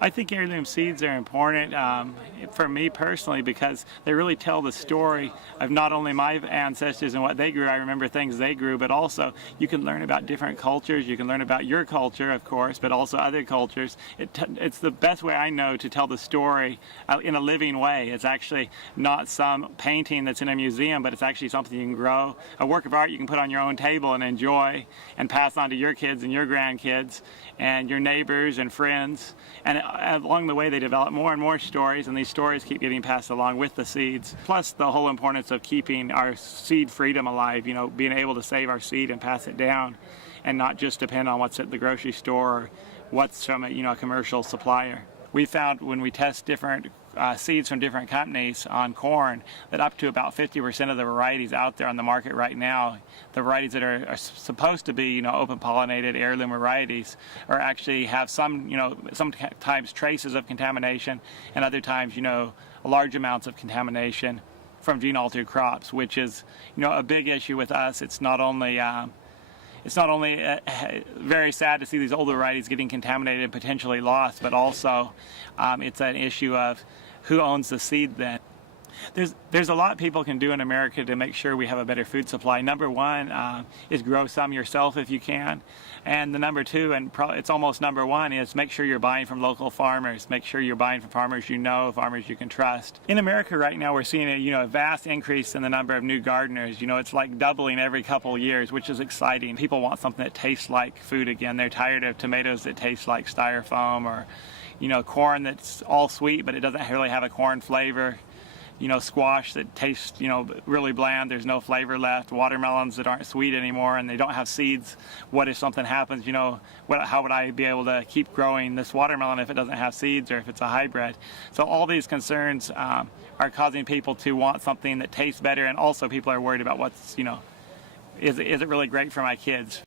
I think heirloom seeds are important for me personally because they really tell the story of not only my ancestors and what they grew. I remember things they grew, but also you can learn about different cultures. You can learn about your culture, of course, but also other cultures. It's the best way I know to tell the story in a living way. It's actually not some painting that's in a museum, but it's actually something you can grow, a work of art you can put on your own table and enjoy and pass on to your kids and your grandkids and your neighbors and friends. And along the way they develop more and more stories, and these stories keep getting passed along with the seeds. Plus the whole importance of keeping our seed freedom alive, being able to save our seed and pass it down and not just depend on what's at the grocery store or what's from a commercial supplier. We found when we test different seeds from different companies on corn that up to about 50% of the varieties out there on the market right now, the varieties that are supposed to be open-pollinated heirloom varieties, are actually have sometimes traces of contamination, and other times large amounts of contamination from gene-altered crops, which is a big issue with us. It's not only very sad to see these older varieties getting contaminated and potentially lost, but also it's an issue of who owns the seed then. There's a lot people can do in America to make sure we have a better food supply. Number one is grow some yourself if you can. And the number two, and it's almost number one, is make sure you're buying from local farmers. Make sure you're buying from farmers farmers you can trust. In America right now we're seeing a vast increase in the number of new gardeners. It's like doubling every couple of years, which is exciting. People want something that tastes like food again. They're tired of tomatoes that taste like styrofoam, or corn that's all sweet but it doesn't really have a corn flavor. Squash that tastes, really bland, there's no flavor left, watermelons that aren't sweet anymore and they don't have seeds. What if something happens, how would I be able to keep growing this watermelon if it doesn't have seeds or if it's a hybrid? So all these concerns are causing people to want something that tastes better, and also people are worried about what's, is it really great for my kids?